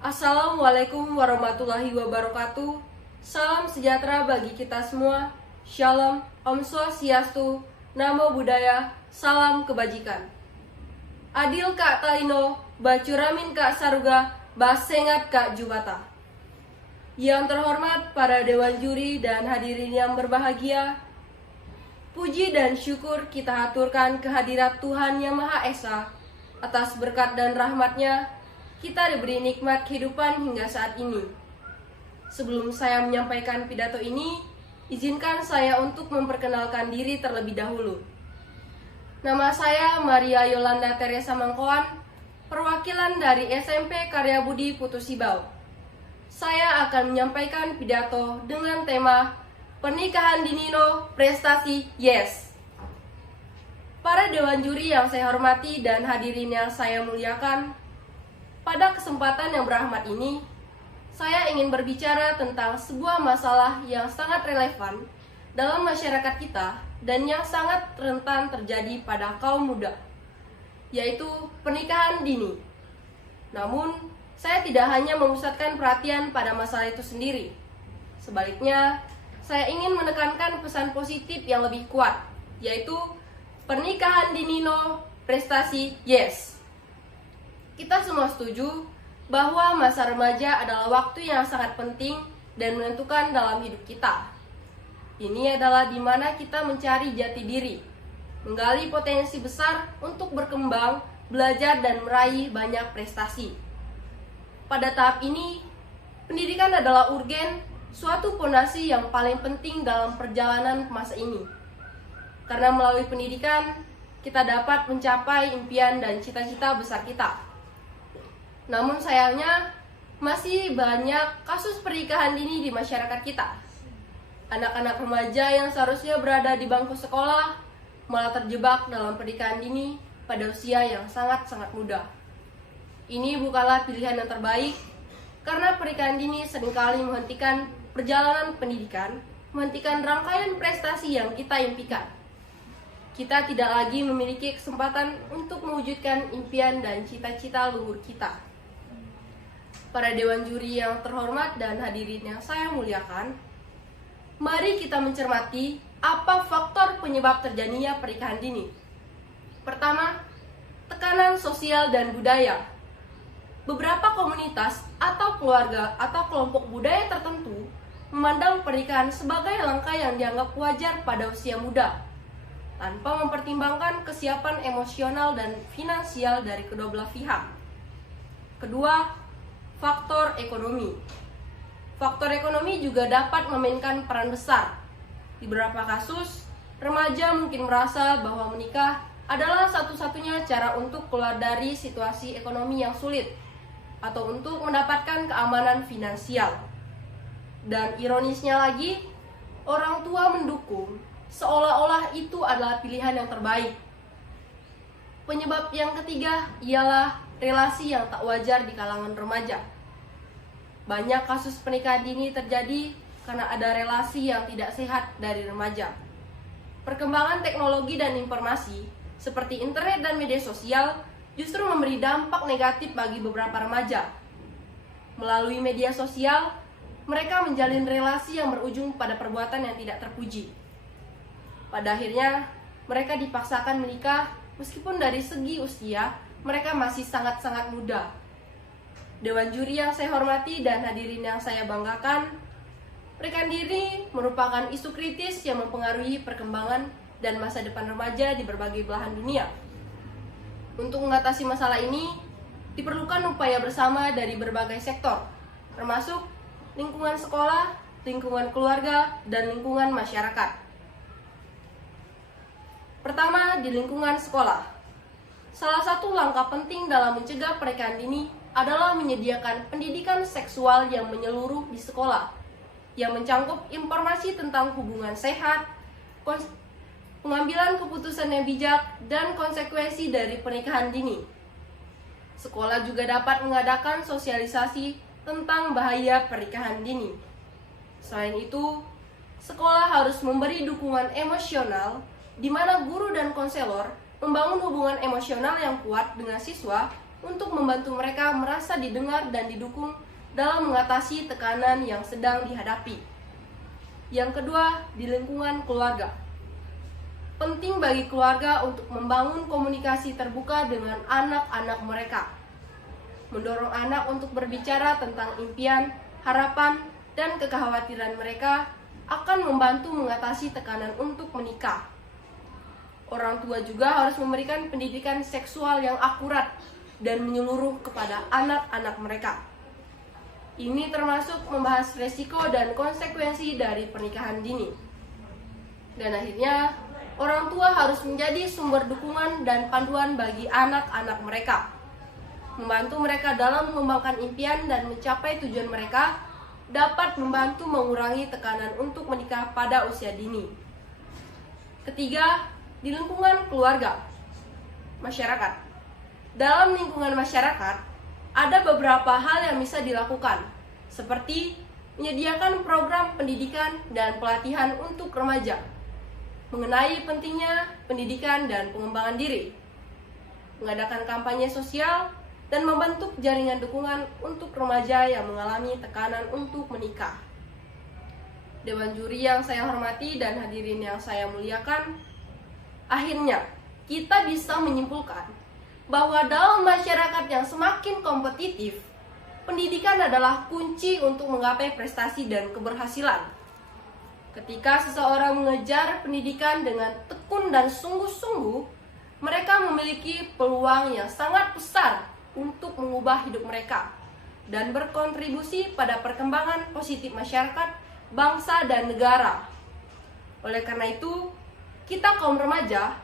Assalamualaikum warahmatullahi wabarakatuh. Salam sejahtera bagi kita semua. Shalom, Om Swastiastu, Namo Buddhaya, salam kebajikan. Adil Kak Talino, Bacuramin Kak Saruga, Basengat Kak Jubata. Yang terhormat para dewan juri dan hadirin yang berbahagia, puji dan syukur kita haturkan kehadirat Tuhan Yang Maha Esa. Atas berkat dan rahmatnya, kita diberi nikmat kehidupan hingga saat ini. Sebelum saya menyampaikan pidato ini, izinkan saya untuk memperkenalkan diri terlebih dahulu. Nama saya Maria Yolanda Teresa Mangkoan, perwakilan dari SMP Karya Budi Putusibau. Saya akan menyampaikan pidato dengan tema Pernikahan Dini No, Prestasi Yes. Para dewan juri yang saya hormati dan hadirin yang saya muliakan, pada kesempatan yang berahmat ini, saya ingin berbicara tentang sebuah masalah yang sangat relevan dalam masyarakat kita dan yang sangat rentan terjadi pada kaum muda, yaitu pernikahan dini. Namun, saya tidak hanya memusatkan perhatian pada masalah itu sendiri. Sebaliknya, saya ingin menekankan pesan positif yang lebih kuat, yaitu pernikahan dini no, prestasi yes. Kita semua setuju bahwa masa remaja adalah waktu yang sangat penting dan menentukan dalam hidup kita. Ini adalah di mana kita mencari jati diri, menggali potensi besar untuk berkembang, belajar, dan meraih banyak prestasi. Pada tahap ini, pendidikan adalah urgen, suatu fondasi yang paling penting dalam perjalanan masa ini. Karena melalui pendidikan, kita dapat mencapai impian dan cita-cita besar kita. Namun sayangnya, masih banyak kasus pernikahan dini di masyarakat kita. Anak-anak remaja yang seharusnya berada di bangku sekolah malah terjebak dalam pernikahan dini pada usia yang sangat-sangat muda. Ini bukanlah pilihan yang terbaik, karena pernikahan dini seringkali menghentikan perjalanan pendidikan, menghentikan rangkaian prestasi yang kita impikan. Kita tidak lagi memiliki kesempatan untuk mewujudkan impian dan cita-cita luhur kita. Para dewan juri yang terhormat dan hadirin yang saya muliakan, mari kita mencermati apa faktor penyebab terjadinya pernikahan dini. Pertama, tekanan sosial dan budaya. Beberapa komunitas atau keluarga atau kelompok budaya tertentu memandang pernikahan sebagai langkah yang dianggap wajar pada usia muda, tanpa mempertimbangkan kesiapan emosional dan finansial dari kedua belah pihak. Kedua, faktor ekonomi. Faktor ekonomi juga dapat memainkan peran besar. Di beberapa kasus, remaja mungkin merasa bahwa menikah adalah satu-satunya cara untuk keluar dari situasi ekonomi yang sulit atau untuk mendapatkan keamanan finansial. Dan ironisnya lagi, orang tua mendukung seolah-olah itu adalah pilihan yang terbaik. Penyebab yang ketiga ialah relasi yang tak wajar di kalangan remaja. Banyak kasus pernikahan dini terjadi karena ada relasi yang tidak sehat dari remaja. Perkembangan teknologi dan informasi seperti internet dan media sosial justru memberi dampak negatif bagi beberapa remaja. Melalui media sosial, mereka menjalin relasi yang berujung pada perbuatan yang tidak terpuji. Pada akhirnya, mereka dipaksakan menikah meskipun dari segi usia, mereka masih sangat-sangat muda. Dewan juri yang saya hormati dan hadirin yang saya banggakan, pernikahan dini merupakan isu kritis yang mempengaruhi perkembangan dan masa depan remaja di berbagai belahan dunia. Untuk mengatasi masalah ini, diperlukan upaya bersama dari berbagai sektor, termasuk lingkungan sekolah, lingkungan keluarga, dan lingkungan masyarakat. Pertama, di lingkungan sekolah. Salah satu langkah penting dalam mencegah pernikahan dini adalah menyediakan pendidikan seksual yang menyeluruh di sekolah, yang mencangkup informasi tentang hubungan sehat, pengambilan keputusan yang bijak, dan konsekuensi dari pernikahan dini. Sekolah juga dapat mengadakan sosialisasi tentang bahaya pernikahan dini. Selain itu, sekolah harus memberi dukungan emosional di mana guru dan konselor membangun hubungan emosional yang kuat dengan siswa untuk membantu mereka merasa didengar dan didukung dalam mengatasi tekanan yang sedang dihadapi. Yang kedua, di lingkungan keluarga. Penting bagi keluarga untuk membangun komunikasi terbuka dengan anak-anak mereka. Mendorong anak untuk berbicara tentang impian, harapan, dan kekhawatiran mereka akan membantu mengatasi tekanan untuk menikah. Orang tua juga harus memberikan pendidikan seksual yang akurat dan menyeluruh kepada anak-anak mereka. Ini termasuk membahas resiko dan konsekuensi dari pernikahan dini. Dan akhirnya, orang tua harus menjadi sumber dukungan dan panduan bagi anak-anak mereka, membantu mereka dalam mengembangkan impian dan mencapai tujuan mereka, dapat membantu mengurangi tekanan untuk menikah pada usia dini. Ketiga, di lingkungan keluarga, masyarakat. Dalam lingkungan masyarakat, ada beberapa hal yang bisa dilakukan, seperti menyediakan program pendidikan dan pelatihan untuk remaja, mengenai pentingnya pendidikan dan pengembangan diri, mengadakan kampanye sosial, dan membentuk jaringan dukungan untuk remaja yang mengalami tekanan untuk menikah. Dewan juri yang saya hormati dan hadirin yang saya muliakan, akhirnya kita bisa menyimpulkan bahwa dalam masyarakat yang semakin kompetitif, pendidikan adalah kunci untuk menggapai prestasi dan keberhasilan. Ketika seseorang mengejar pendidikan dengan tekun dan sungguh-sungguh, mereka memiliki peluang yang sangat besar untuk mengubah hidup mereka dan berkontribusi pada perkembangan positif masyarakat, bangsa, dan negara. Oleh karena itu, kita kaum remaja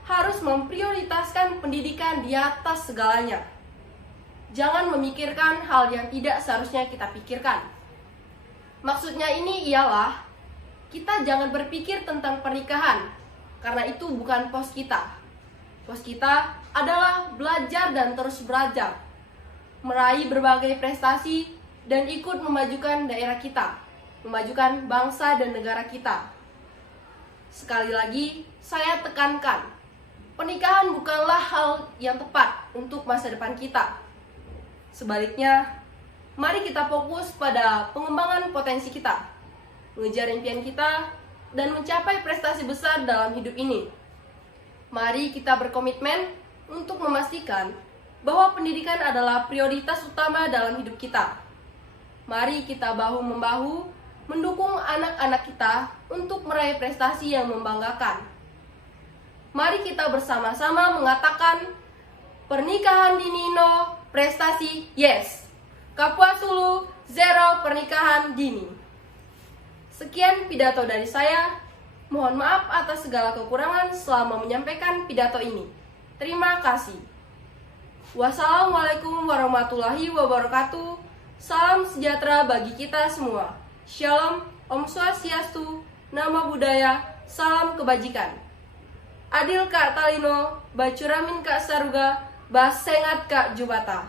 harus memprioritaskan pendidikan di atas segalanya. Jangan memikirkan hal yang tidak seharusnya kita pikirkan. Maksudnya ini ialah, kita jangan berpikir tentang pernikahan, karena itu bukan pos kita. Pos kita adalah belajar dan terus belajar, meraih berbagai prestasi, dan ikut memajukan daerah kita, memajukan bangsa dan negara kita. Sekali lagi, saya tekankan, pernikahan bukanlah hal yang tepat untuk masa depan kita. Sebaliknya, mari kita fokus pada pengembangan potensi kita, mengejar impian kita, dan mencapai prestasi besar dalam hidup ini. Mari kita berkomitmen untuk memastikan bahwa pendidikan adalah prioritas utama dalam hidup kita. Mari kita bahu-membahu mendukung anak-anak kita untuk meraih prestasi yang membanggakan. Mari kita bersama-sama mengatakan, pernikahan dini no, prestasi yes. Kapuas Hulu, zero pernikahan dini. Sekian pidato dari saya. Mohon maaf atas segala kekurangan selama menyampaikan pidato ini. Terima kasih. Wassalamualaikum warahmatullahi wabarakatuh. Salam sejahtera bagi kita semua. Shalom, Om Swastiastu, Namo Buddhaya, salam kebajikan. Adil Kak Talino, Bacuramin Kak Saruga, Basengat Kak Jubata.